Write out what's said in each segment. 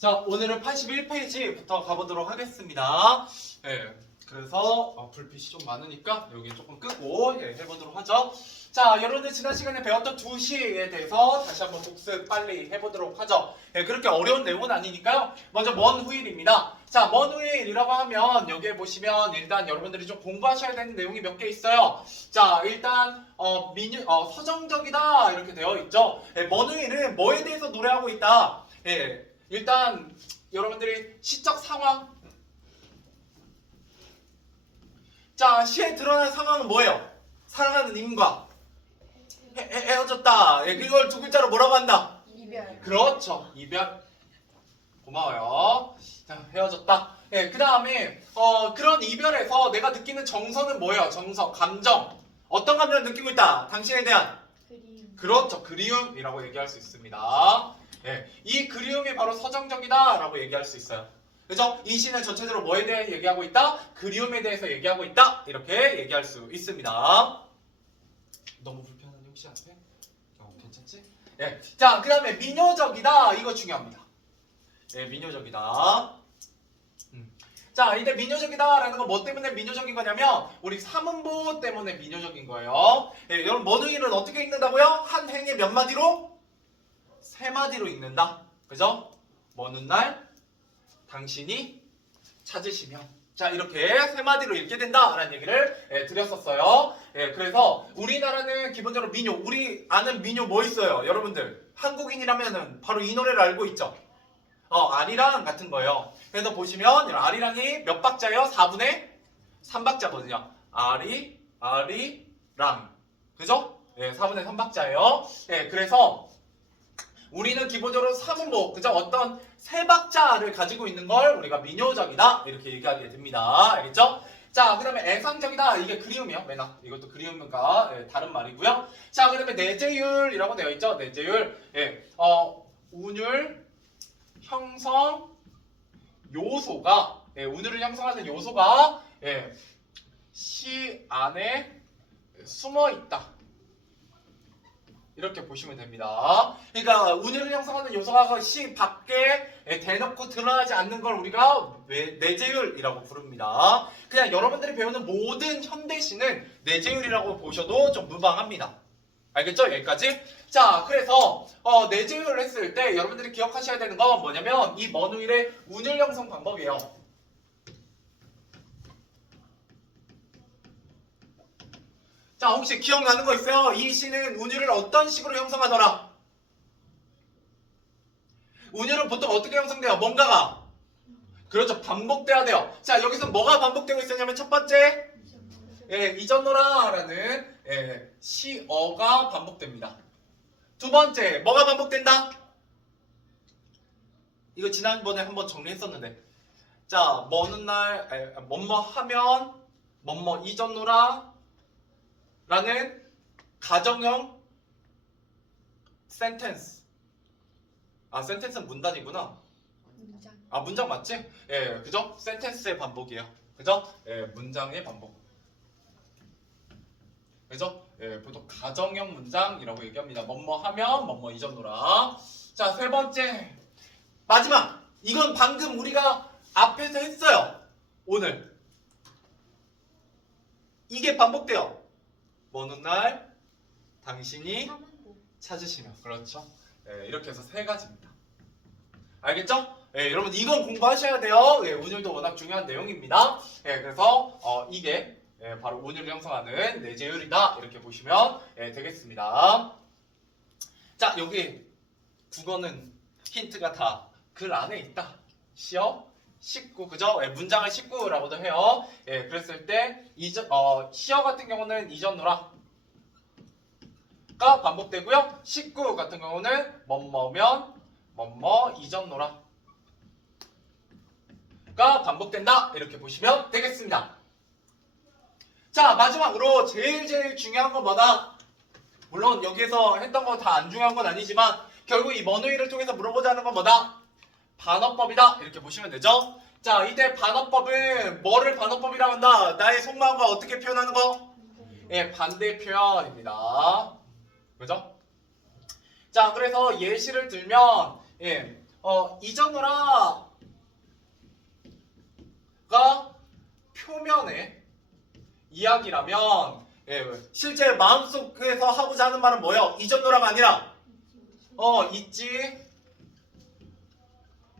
자, 오늘은 81페이지부터 가보도록 하겠습니다. 예, 그래서 불빛이 좀 많으니까 여기 조금 끄고 해보도록 하죠. 자, 여러분들 지난 시간에 배웠던 2시에 대해서 다시 한번 복습 빨리 해보도록 하죠. 예, 그렇게 어려운 내용은 아니니까요. 먼저 먼 후일입니다. 자, 먼 후일이라고 하면 여기에 보시면 일단 여러분들이 좀 공부하셔야 되는 내용이 몇 개 있어요. 자, 일단 서정적이다 이렇게 되어 있죠. 예, 먼 후일은 뭐에 대해서 노래하고 있다. 예, 일단 여러분들이 시적 상황. 자, 시에 드러난 상황은 뭐예요? 사랑하는 님과 헤어졌다. 예, 이걸 두 글자로 뭐라고 한다? 이별. 그렇죠. 이별. 고마워요. 자, 헤어졌다. 예, 그 다음에 그런 이별에서 내가 느끼는 정서는 뭐예요? 정서, 감정. 어떤 감정을 느끼고 있다? 당신에 대한. 그리움. 그렇죠. 그리움이라고 얘기할 수 있습니다. 예, 이 그리움이 바로 서정적이다라고 얘기할 수 있어요. 그죠? 이 시는 전체적으로 뭐에 대해 얘기하고 있다? 그리움에 대해서 얘기하고 있다. 이렇게 얘기할 수 있습니다. 너무 불편하니 혹시 앞에? 괜찮지? 예, 자, 그 다음에 민요적이다. 이거 중요합니다. 예, 민요적이다. 자, 이제 민요적이다라는 건 뭐 때문에 민요적인 거냐면 우리 사문보 때문에 민요적인 거예요. 예, 여러분 머누이는 어떻게 읽는다고요? 한 행에 몇 마디로? 세 마디로 읽는다. 그죠? 먼 훗날 당신이 찾으시면. 자, 이렇게 세 마디로 읽게 된다라는 얘기를 드렸었어요. 예, 그래서 우리나라는 기본적으로 민요, 우리 아는 민요 뭐 있어요? 여러분들 한국인이라면은 바로 이 노래를 알고 있죠. 아리랑 같은 거예요. 그래서 보시면 아리랑이 몇 박자예요? 4분의 3박자거든요. 아리랑. 그죠? 예, 4분의 3박자예요. 예, 그래서 우리는 기본적으로 사문보, 그죠? 어떤 세 박자를 가지고 있는 걸 우리가 민요적이다 이렇게 얘기하게 됩니다. 알겠죠? 자, 그 다음에 애상적이다. 이게 그리움이요. 맨날 이것도 그리움과 다른 말이고요. 자, 그 다음에 내재율이라고 되어 있죠. 내재율. 예, 운율 형성 요소가, 운율을 형성하는 요소가 시 안에 숨어 있다. 이렇게 보시면 됩니다. 그러니까 운율을 형성하는 요소가 시 밖에 대놓고 드러나지 않는 걸 우리가 내재율이라고 부릅니다. 그냥 여러분들이 배우는 모든 현대시는 내재율이라고 보셔도 좀 무방합니다. 알겠죠? 여기까지? 자, 그래서 내재율을 했을 때 여러분들이 기억하셔야 되는 건 뭐냐면 이 먼 후일의 운율 형성 방법이에요. 자, 혹시 기억나는 거 있어요? 이 시는 운율을 어떤 식으로 형성하더라? 운율은 보통 어떻게 형성돼요? 뭔가가? 그렇죠. 반복돼야 돼요. 자, 여기서 뭐가 반복되고 있었냐면 첫 번째 잊었노라라는 시어가 반복됩니다. 두 번째 뭐가 반복된다? 이거 지난번에 한번 정리했었는데, 자, 먼 훗날 뭐뭐 하면 뭐뭐 잊었노라 라는 가정형 센텐스. 센텐스는 문단이구나. 문장. 문장 맞지? 예, 그죠? 센텐스의 반복이에요. 그죠? 예, 문장의 반복. 그죠? 예, 보통 가정형 문장이라고 얘기합니다. 뭐뭐 하면 뭐뭐 잊었노라. 자, 세 번째. 마지막. 이건 방금 우리가 앞에서 했어요. 오늘. 이게 반복돼요. 먼 훗날 당신이 사문보. 찾으시면. 그렇죠. 예, 이렇게 해서 세 가지입니다. 알겠죠? 예, 여러분 이건 공부하셔야 돼요. 예, 운율도 워낙 중요한 내용입니다. 예, 그래서 이게 바로 운율을 형성하는 내재율이다. 이렇게 보시면 되겠습니다. 자, 여기 국어는 힌트가 다 글 안에 있다. 시어, 식구, 그죠? 예, 문장을 식구라고도 해요. 예, 그랬을 때 시어 같은 경우는 잊었노라 가 반복되고요. 식구 같은 경우는 뭐뭐면 뭐뭐 잊었노라 가 반복된다. 이렇게 보시면 되겠습니다. 자, 마지막으로 제일 중요한 건 뭐다? 물론 여기에서 했던 거 다 안 중요한 건 아니지만 결국 이 먼 후일을 통해서 물어보자는 건 뭐다? 반어법이다. 이렇게 보시면 되죠. 자, 이때 반어법은 뭐를 반어법이라고 한다? 나의 속마음과 어떻게 표현하는 거? 예, 반대 표현입니다. 그죠? 자, 그래서 예시를 들면 잊어놓으라가 표면의 이야기라면 실제 마음속에서 하고자 하는 말은 뭐예요? 잊어놓으라가 아니라 잊지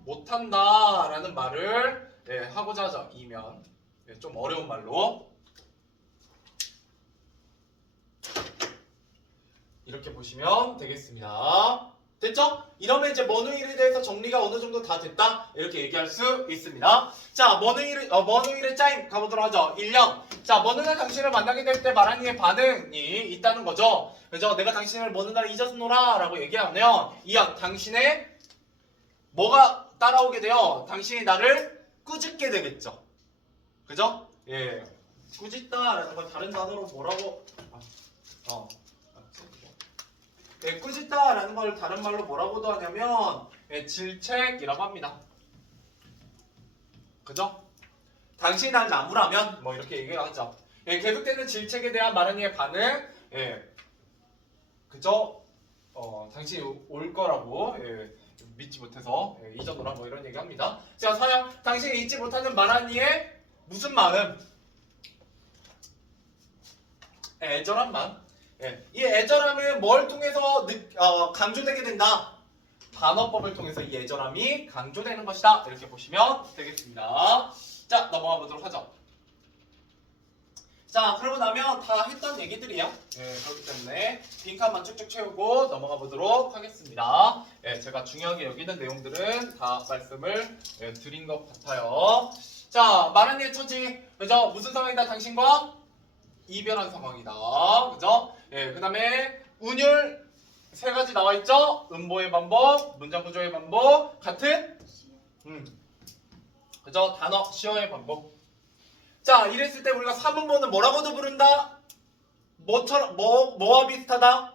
못한다 라는 말을 하고자 하죠. 이면 좀 어려운 말로 이렇게 보시면 되겠습니다. 됐죠? 이러면 이제 머누일에 대해서 정리가 어느 정도 다 됐다 이렇게 얘기할 수 있습니다. 자, 머누일의 짜임 가보도록 하죠. 1년. 자, 머느 날 당신을 만나게 될 때 말한 이의 반응이 있다는 거죠. 그죠? 내가 당신을 머느 날 잊었노라 라고 얘기하면 2년. 당신의 뭐가 따라오게 돼요? 당신이 나를 꾸짖게 되겠죠. 그죠? 예. 꾸짖다라는 건 다른 단어로 뭐라고 꾸짖다라는 걸 다른 말로 뭐라고도 하냐면 질책이라고 합니다. 그죠? 당신이 날 나무라면 뭐 이렇게 얘기하죠. 계속되는 질책에 대한 마르니의 반응, 그죠? 당신이 올 거라고 믿지 못해서 잊어놓으라 뭐 이런 얘기합니다. 자, 4장 당신이 잊지 못하는 마르니의 무슨 마음? 애절한 마음. 이 애절함은 뭘 통해서 강조되게 된다? 반어법을 통해서 이 애절함이 강조되는 것이다. 이렇게 보시면 되겠습니다. 자, 넘어가 보도록 하죠. 자, 그러고 나면 다 했던 얘기들이에요. 그렇기 때문에 빈칸만 쭉쭉 채우고 넘어가 보도록 하겠습니다. 제가 중요하게 여기는 내용들은 다 말씀을 드린 것 같아요. 자, 마르니의 처지, 그죠? 무슨 상황이다? 당신과 이별한 상황이다. 그죠? 그 다음에 운율 세 가지 나와 있죠? 음보의 반복, 문장 구조의 반복, 같은 그죠? 단어 시어의 반복. 자, 이랬을 때 우리가 사문보는 뭐라고도 부른다? 뭐와 비슷하다?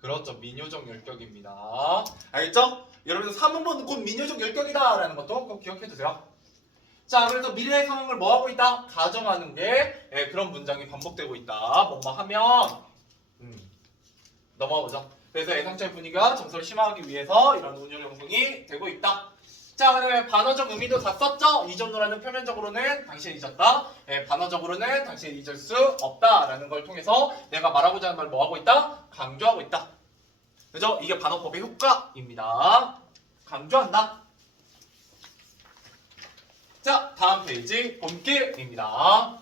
그렇죠. 민요적 열격입니다. 알겠죠? 여러분들 사문보는 곧 민요적 열격이다 라는 것도 꼭 기억해 두세요. 자, 그래서 미래의 상황을 뭐하고 있다? 가정하는 게 그런 문장이 반복되고 있다. 뭐뭐 하면 넘어가 보죠. 그래서 예상자의 분위기가 정서를 심화하기 위해서 이런 운율 형성이 되고 있다. 자, 그다음에 반어적 의미도 다 썼죠? 잊었노라는 표면적으로는 당신이 잊었다. 반어적으로는 당신이 잊을 수 없다라는 걸 통해서 내가 말하고자 하는 말 뭐하고 있다? 강조하고 있다. 그죠? 이게 반어법의 효과입니다. 강조한다. 자, 다음 페이지 본길입니다.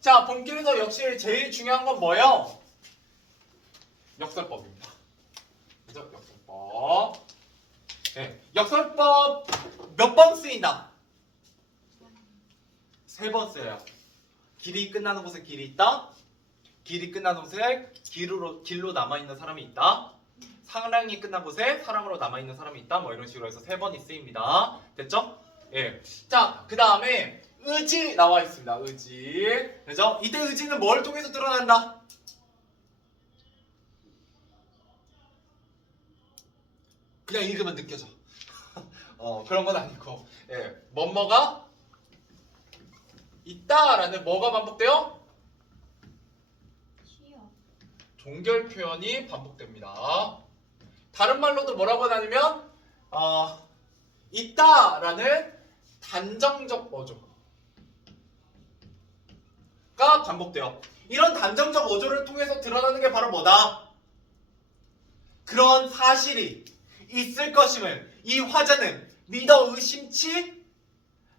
자, 본길에서 역시 제일 중요한 건 뭐예요? 역설법입니다. 그죠? 역설법. 역설법 몇 번 쓰인다? 3번 쓰여요. 길이 끝나는 곳에 길이 있다. 길이 끝나는 곳에 길로 남아있는 사람이 있다. 사랑이 끝난 곳에 사랑으로 남아있는 사람이 있다. 뭐 이런 식으로 해서 3번이 쓰입니다. 됐죠? 자, 그 다음에 의지 나와 있습니다. 의지. 그죠? 이때 의지는 뭘 통해서 드러난다? 그냥 읽으면 느껴져. 그런 건 아니고. 뭐뭐가 있다라는 뭐가 반복돼요? 종결 표현이 반복됩니다. 다른 말로도 뭐라고 하냐면 있다라는 단정적 어조가 반복돼요. 이런 단정적 어조를 통해서 드러나는 게 바로 뭐다? 그런 사실이 있을 것임을 이 화자는 믿어 의심치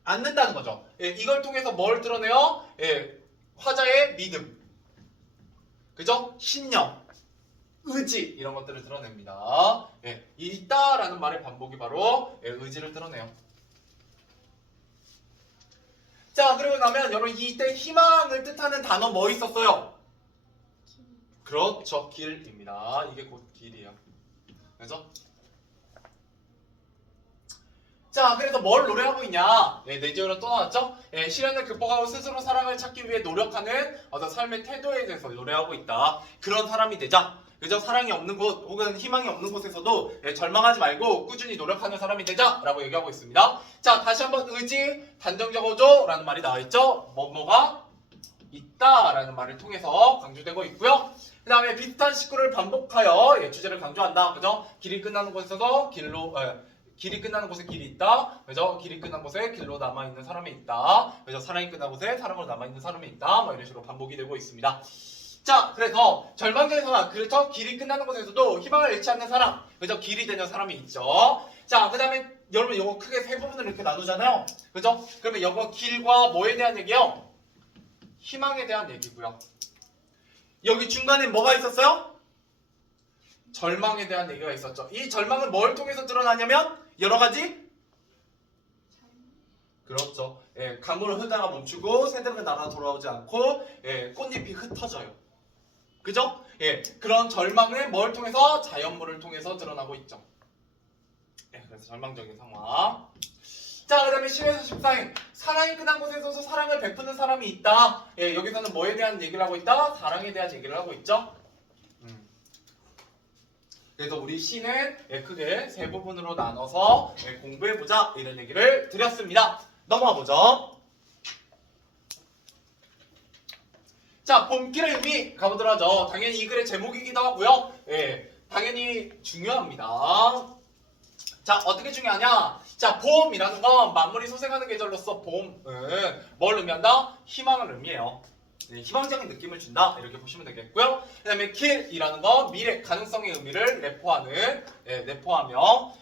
않는다는 거죠. 이걸 통해서 뭘 드러내요? 화자의 믿음, 그죠? 신념, 의지 이런 것들을 드러냅니다. 있다라는 말의 반복이 바로 의지를 드러내요. 자, 그리고 나면 여러분 이때 희망을 뜻하는 단어 뭐 있었어요? 그렇죠, 길입니다. 이게 곧 길이에요. 그죠? 자, 그래서 뭘 노래하고 있냐? 내지어로 또 나왔죠? 시련을 극복하고 스스로 사랑을 찾기 위해 노력하는 어떤 삶의 태도에 대해서 노래하고 있다. 그런 사람이 되자. 그죠? 사랑이 없는 곳 혹은 희망이 없는 곳에서도 절망하지 말고 꾸준히 노력하는 사람이 되자 라고 얘기하고 있습니다. 자, 다시 한번 의지, 단정적 어조 라는 말이 나와있죠? 뭐뭐가 있다 라는 말을 통해서 강조되고 있고요. 그 다음에 비슷한 식구를 반복하여 주제를 강조한다. 그죠? 길이 끝나는 곳에서 길이 끝나는 곳에 길이 있다. 그죠? 길이 끝난 곳에 길로 남아있는 사람이 있다. 그죠? 사랑이 끝난 곳에 사랑으로 남아있는 사람이 있다. 뭐 이런 식으로 반복이 되고 있습니다. 자, 그래서 절망적인 상황, 그렇죠? 길이 끝나는 곳에서도 희망을 잃지 않는 사람, 그죠? 길이 되는 사람이 있죠. 자, 그 다음에 여러분 이거 크게 세 부분을 이렇게 나누잖아요. 그죠? 그러면 이거 길과 뭐에 대한 얘기요? 희망에 대한 얘기고요. 여기 중간에 뭐가 있었어요? 절망에 대한 얘기가 있었죠. 이 절망은 뭘 통해서 드러나냐면 여러 가지? 그렇죠. 강물을 흐르다가 멈추고 새들은 날아 돌아오지 않고 꽃잎이 흩어져요. 그죠? 그런 절망은 뭘 통해서? 자연물을 통해서 드러나고 있죠. 그래서 절망적인 상황. 자, 그 다음에 10에서 14행. 사랑이 끝난 곳에서도 사랑을 베푸는 사람이 있다. 여기서는 뭐에 대한 얘기를 하고 있다? 사랑에 대한 얘기를 하고 있죠. 그래서 우리 시는 크게 세 부분으로 나눠서 공부해보자 이런 얘기를 드렸습니다. 넘어가 보죠. 자, 봄길의 의미 가보도록 하죠. 당연히 이 글의 제목이기도 하고요. 당연히 중요합니다. 자, 어떻게 중요하냐? 자, 봄이라는 건 만물이 소생하는 계절로서 봄은 뭘 의미한다? 희망을 의미해요. 희망적인 느낌을 준다 이렇게 보시면 되겠고요. 그 다음에 길이라는 건 미래, 가능성의 의미를 내포하며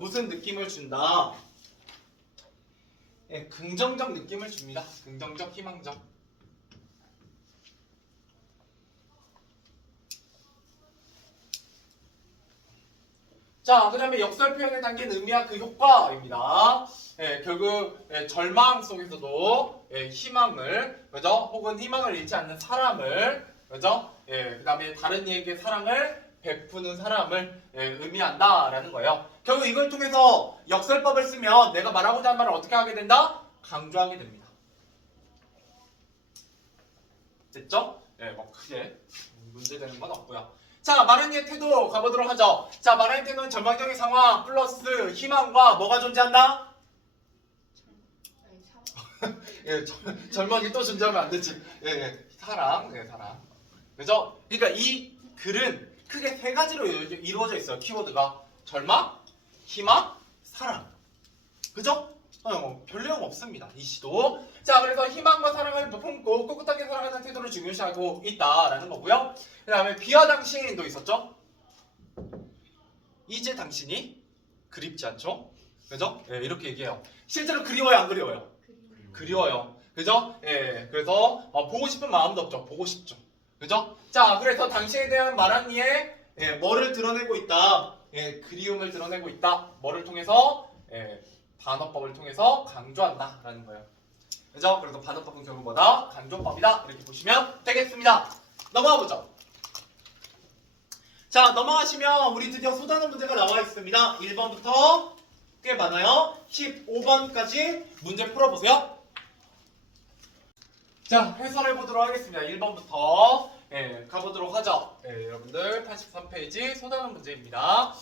무슨 느낌을 준다? 긍정적 느낌을 줍니다. 긍정적, 희망적. 자, 그 다음에 역설 표현에 담긴 의미와 그 효과입니다. 결국 절망 속에서도 희망을, 그죠? 혹은 희망을 잃지 않는 사람을, 그죠? 그 다음에 다른 이에게 사랑을 베푸는 사람을 의미한다라는 거예요. 결국 이걸 통해서 역설법을 쓰면 내가 말하고자 하는 말을 어떻게 하게 된다? 강조하게 됩니다. 됐죠? 뭐 크게 문제되는 건 없고요. 자, 마른이의 태도 가보도록 하죠. 자, 마른이의 태도는 절망적인 상황 플러스 희망과 뭐가 존재한다? 절망이 또 존재하면 안 되지. 사랑, 사랑. 그죠? 그러니까 이 글은 크게 세 가지로 이루어져 있어요. 키워드가 절망, 희망, 사랑. 그죠? 별 내용 없습니다. 이 시도. 자, 그래서 희망과 사랑을 품고 꿋꿋하게 살아가는 태도를 중요시하고 있다라는 거고요. 그 다음에 비와 당신도 있었죠? 이제 당신이 그립지 않죠? 그죠? 이렇게 얘기해요. 실제로 그리워요, 안 그리워요? 그리워요. 그죠? 그래서 보고 싶은 마음도 없죠. 보고 싶죠. 그죠? 자, 그래서 당신에 대한 마랑이의 뭐를 드러내고 있다? 그리움을 드러내고 있다. 뭐를 통해서? 반어법을 통해서 강조한다라는 거예요. 그죠? 그래서 반어법은 결국 뭐다? 강조법이다. 이렇게 보시면 되겠습니다. 넘어가 보죠. 자, 넘어가시면 우리 드디어 소단원 문제가 나와 있습니다. 1번부터 꽤 많아요. 15번까지 문제 풀어보세요. 자, 해설해 보도록 하겠습니다. 1번부터 가보도록 하죠. 여러분들 83페이지 소단원 문제입니다.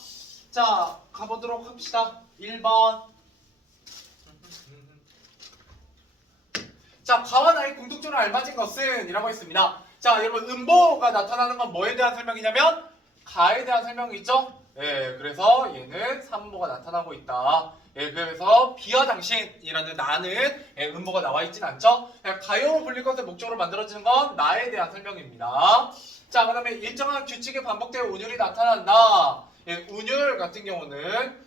자, 가보도록 합시다. 1번. 자, 가와 나의 공통점을 알맞은 것은 이라고 했습니다. 자, 여러분 음보가 나타나는 건 뭐에 대한 설명이냐면 가에 대한 설명이 있죠? 그래서 얘는 삼보가 나타나고 있다. 그래서 비와 당신이라는 나는 음보가 나와 있진 않죠? 가요로 불릴 것을 목적으로 만들어지는 건 나에 대한 설명입니다. 자, 그 다음에 일정한 규칙이 반복되어 운율이 나타난다. 운율 같은 경우는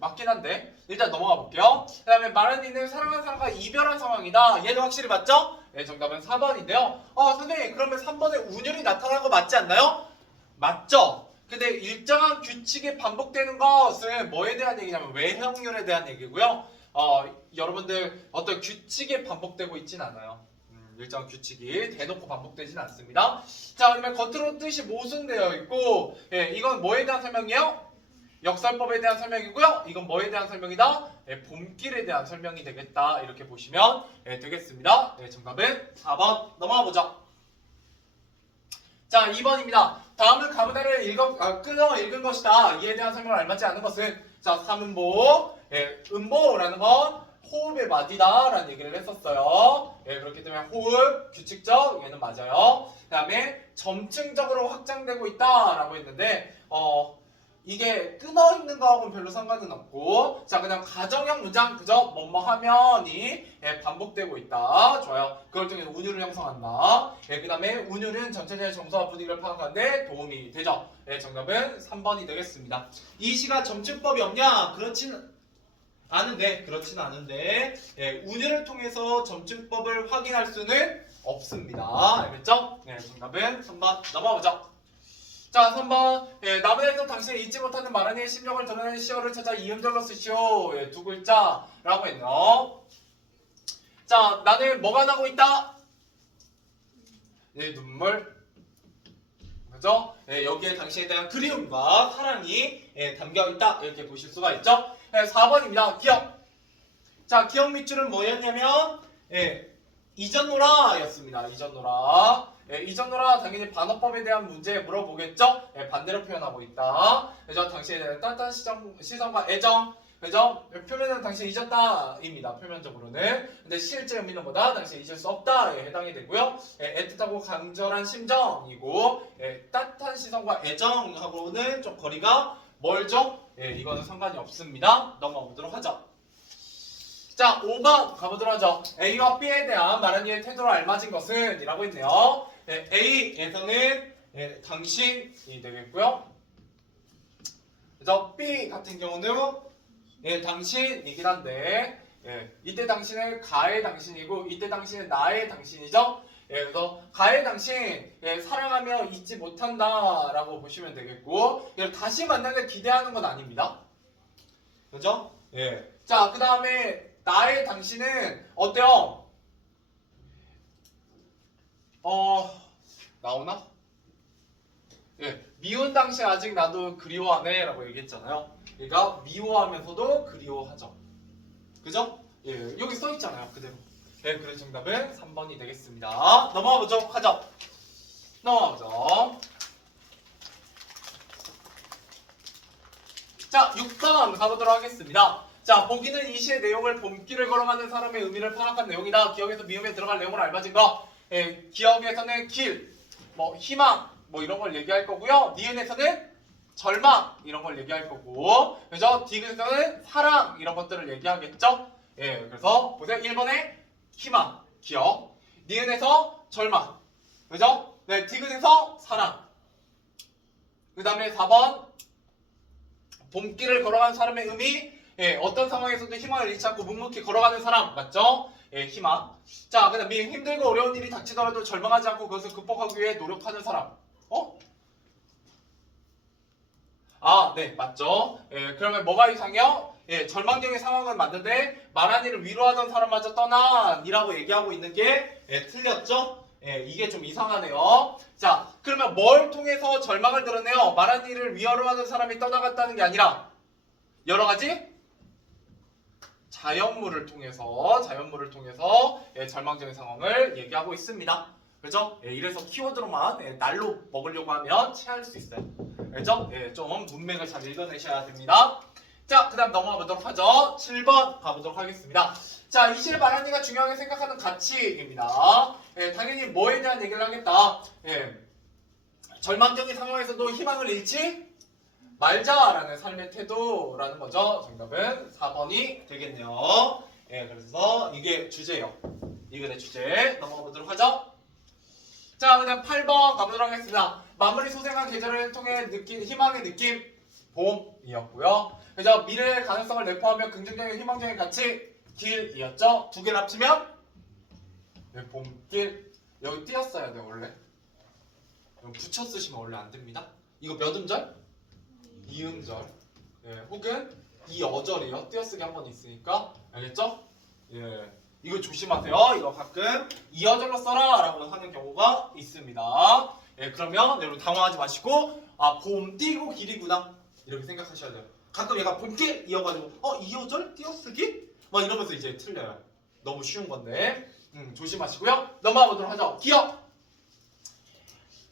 맞긴 한데 일단 넘어가 볼게요. 그 다음에 마른이는 사랑하는 사람과 이별한 상황이다. 얘는 확실히 맞죠? 정답은 4번인데요. 선생님, 그러면 3번에 운율이 나타난 거 맞지 않나요? 맞죠? 근데 일정한 규칙이 반복되는 것은 뭐에 대한 얘기냐면 외형률에 대한 얘기고요. 여러분들 어떤 규칙이 반복되고 있진 않아요. 일정한 규칙이 대놓고 반복되진 않습니다. 자, 그러면 겉으로 뜻이 모순되어 있고 이건 뭐에 대한 설명이에요? 역설법에 대한 설명이고요. 이건 뭐에 대한 설명이다? 봄길에 대한 설명이 되겠다. 이렇게 보시면 되겠습니다. 정답은 4번 넘어가 보죠. 자, 2번입니다. 다음은 가문화를 끊어 읽은 것이다. 이에 대한 설명을 알맞지 않은 것은 자, 3음보. 음보라는 건 호흡의 마디다라는 얘기를 했었어요. 예, 그렇기 때문에 호흡, 규칙적, 얘는 맞아요. 그 다음에 점층적으로 확장되고 있다라고 했는데 이게 끊어있는 거하고는 별로 상관은 없고, 자, 그다음 가정형 문장 그저 뭐뭐 하면이 예, 반복되고 있다. 좋아요. 그걸 통해서 운율을 형성한다. 예, 그다음에 운율은 전체적인 정서와 분위기를 파악하는 데 도움이 되죠. 예, 정답은 3번이 되겠습니다. 이 시가 점층법이 없냐? 그렇진 않은데 예, 운율을 통해서 점층법을 확인할 수는 없습니다. 알겠죠? 네, 정답은 3번 넘어가보죠. 자, 3번. 예, 나무에서 당신이 잊지 못하는 마라니의 심정을 드러내는 시어를 찾아 이음절로 쓰시오. 예, 두 글자라고 했네요. 자, 나는 뭐가 나고 있다? 예, 눈물. 그죠? 예, 여기에 당신에 대한 그리움과 사랑이 예, 담겨 있다. 이렇게 보실 수가 있죠? 예, 4번입니다. 기억. 자, 기억 밑줄은 뭐였냐면 예, 이전노라 였습니다. 이전노라. 예, 이전노라 당연히 반어법에 대한 문제 물어보겠죠? 예, 반대로 표현하고 있다. 그죠? 당신에 대한 따뜻한 시선과 애정. 그죠? 표면은 당신 잊었다입니다. 표면적으로는. 근데 실제 의미는 뭐다? 당신 잊을 수 없다에 해당이 되고요. 예, 애틋하고 간절한 심정이고 예, 따뜻한 시선과 애정하고는 좀 거리가 멀죠? 예, 이거는 상관이 없습니다. 넘어가 보도록 하죠. 자, 5번 가보도록 하죠. A와 B에 대한 마라니의 태도를 알맞은 것은 이라고 있네요. 예, A에서는 예, 당신이 되겠고요. 그래서 B 같은 경우는 예, 당신이긴 한데 예, 이때 당신은 가의 당신이고 이때 당신은 나의 당신이죠. 예, 그래서 가의 당신 예, 사랑하며 잊지 못한다 라고 보시면 되겠고 예, 다시 만나길 기대하는 건 아닙니다. 그죠? 예. 자, 그 다음에 나의 당신은 어때요? 나오나? 예, 미운 당신 아직 나도 그리워하네 라고 얘기했잖아요. 그러니까 미워하면서도 그리워하죠. 그죠? 예, 여기 써있잖아요. 그대로. 예, 그래서 정답은 3번이 되겠습니다. 넘어가 보죠. 하죠. 넘어가 보죠. 자, 6번 가보도록 하겠습니다. 자, 보기는 이 시의 내용을 봄길을 걸어가는 사람의 의미를 파악한 내용이다. 기억에서 미음에 들어갈 내용을 알맞은 거. 예, 기억에서는 길, 뭐 희망, 뭐 이런 걸 얘기할 거고요. 니은에서는 절망 이런 걸 얘기할 거고, 그죠? 디귿에서는 사랑 이런 것들을 얘기하겠죠. 예, 그래서 보세요. 1번에 희망, 기억, 니은에서 절망, 그죠? 네, 디귿에서 사랑. 그 다음에 4번 봄길을 걸어가는 사람의 의미. 예, 어떤 상황에서도 희망을 잃지 않고 묵묵히 걸어가는 사람 맞죠? 예, 희망. 자, 그 다음에 힘들고 어려운 일이 닥치더라도 절망하지 않고 그것을 극복하기 위해 노력하는 사람. 아, 네, 맞죠? 예, 그러면 뭐가 이상해요? 예, 절망적인 상황은 맞는데 마라니를 위로하던 사람마저 떠나니라고 얘기하고 있는 게 예, 틀렸죠? 예, 이게 좀 이상하네요. 자, 그러면 뭘 통해서 절망을 드러내요? 마라니를 위로하는 사람이 떠나갔다는 게 아니라 여러 가지 자연물을 통해서 예, 절망적인 상황을 얘기하고 있습니다. 그죠? 예, 이래서 키워드로만 예, 날로 먹으려고 하면 체할 수 있어요. 그죠? 예, 좀 문맥을 잘 읽어내셔야 됩니다. 자, 그 다음 넘어가 보도록 하죠. 7번 가보도록 하겠습니다. 자, 이 시를 마라니가 중요하게 생각하는 가치입니다. 예, 당연히 뭐에 대한 얘기를 하겠다. 예, 절망적인 상황에서도 희망을 잃지 말자라는 삶의 태도라는 거죠. 정답은 4번이 되겠네요. 예, 그래서 이게 주제예요. 이근의 주제 넘어가 보도록 하죠. 자, 그다음 8번 가보도록 하겠습니다. 마무리 소생한 계절을 통해 느낀 희망의 느낌 봄이었고요. 그래서 미래의 가능성을 내포하며 긍정적인 희망적인 가치 길이었죠. 두 개를 합치면 네, 봄길. 여기 띄었어야 돼 원래. 붙여 쓰시면 원래 안 됩니다. 이거 몇 음절? 2음절. 예, 혹은 2어절이요. 띄어쓰기 한 번 있으니까. 알겠죠? 예, 이거 조심하세요. 이거 가끔 2어절로 써라 라고 하는 경우가 있습니다. 예, 그러면 여러분 당황하지 마시고 아, 봄 띄고 길이구나 이렇게 생각하셔야 돼요. 가끔 얘가 봄길 이어가지고 2어절 띄어쓰기? 막 이러면서 이제 틀려요. 너무 쉬운 건데 조심하시고요. 넘어가 보도록 하죠. 기억!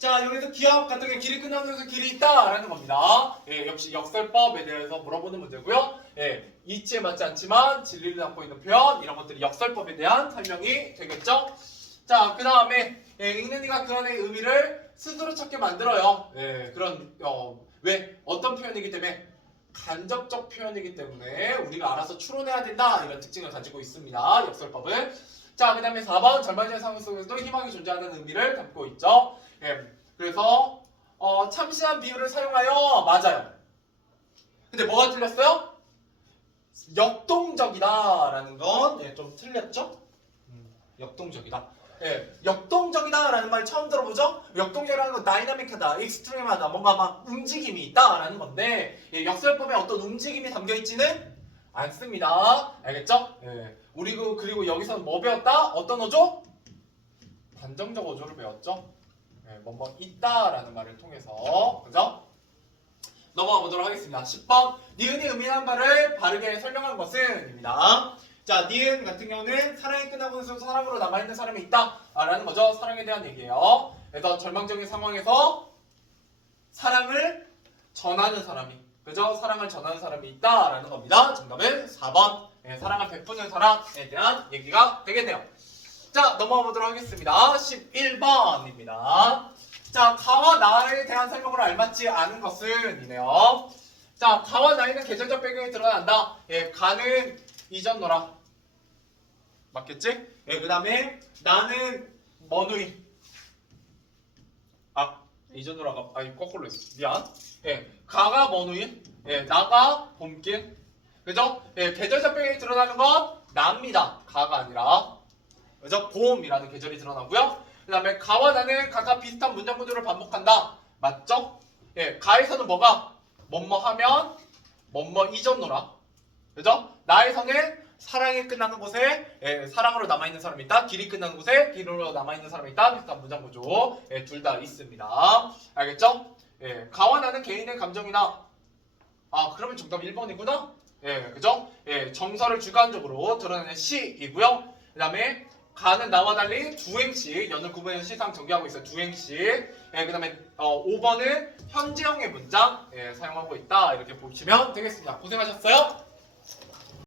자, 여기서 기업 같은 게 길이 끝나는 데서 길이 있다라는 겁니다. 예, 역시 역설법에 대해서 물어보는 문제고요. 예, 이치에 맞지 않지만 진리를 담고 있는 표현 이런 것들이 역설법에 대한 설명이 되겠죠. 자, 그 다음에 읽는 이가 그 안의 의미를 스스로 찾게 만들어요. 예, 그런 왜 어떤 표현이기 때문에 간접적 표현이기 때문에 우리가 알아서 추론해야 된다 이런 특징을 가지고 있습니다. 역설법은. 자, 그 다음에 4번 절망적 상황 속에서도 희망이 존재하는 의미를 담고 있죠. 예, 그래서 참신한 비유를 사용하여 맞아요. 근데 뭐가 틀렸어요? 역동적이다라는 건 좀 틀렸죠? 역동적이다. 예, 역동적이다라는 말 처음 들어보죠? 역동적이라는 건 다이나믹하다, 익스트림하다, 뭔가 막 움직임이 있다라는 건데 예, 역설법에 어떤 움직임이 담겨 있지는 않습니다. 알겠죠? 예, 우리 그리고 여기서는 뭐 배웠다? 어떤 어조? 단정적 어조를 배웠죠? 예, 뭐뭐 있다라는 말을 통해서 그죠? 넘어가 보도록 하겠습니다. 10번 니은이 의미하는 바를 바르게 설명한 것은 입니다. 자, 니은 같은 경우는 사랑이 끝나고 나서 사랑으로 남아있는 사람이 있다 라는 거죠. 사랑에 대한 얘기예요. 그래서 절망적인 상황에서 사랑을 전하는 사람이 그죠? 사랑을 전하는 사람이 있다 라는 겁니다. 정답은 4번 네, 사랑을 베푸는 사람에 대한 얘기가 되겠네요. 자, 넘어가 보도록 하겠습니다. 11번입니다. 자, 가와 나에 대한 설명으로 알맞지 않은 것은 이네요. 자, 가와 나에는 계절적 배경이 드러난다. 예, 가는 이전노라. 맞겠지? 예, 그 다음에 나는 머누이. 아, 이전노라가 거꾸로 했어. 미안. 예, 가가 머누이. 예, 나가 봄길. 그죠? 예, 계절적 배경이 드러나는 건 나입니다. 가가 아니라. 그죠? 봄이라는 계절이 드러나고요. 그 다음에 가와 나는 각각 비슷한 문장 구조를 반복한다. 맞죠? 예, 가에서는 뭐가? 뭐뭐 하면 뭐뭐 이전노라. 그죠? 나에서는 사랑이 끝나는 곳에 사랑으로 남아있는 사람이 있다. 길이 끝나는 곳에 길로 남아있는 사람이 있다. 비슷한 문장 구조 둘 다 있습니다. 알겠죠? 예, 가와 나는 개인의 감정이나 그러면 정답 1번이구나? 예, 그죠? 예, 정서를 주관적으로 드러내는 시이고요. 그 다음에 가는 나와 달리 두 행씩 연을 구분해서 시상 전개하고 있어요. 두 행씩. 예, 그 다음에 5번은 현재형의 문장 사용하고 있다. 이렇게 보시면 되겠습니다. 고생하셨어요.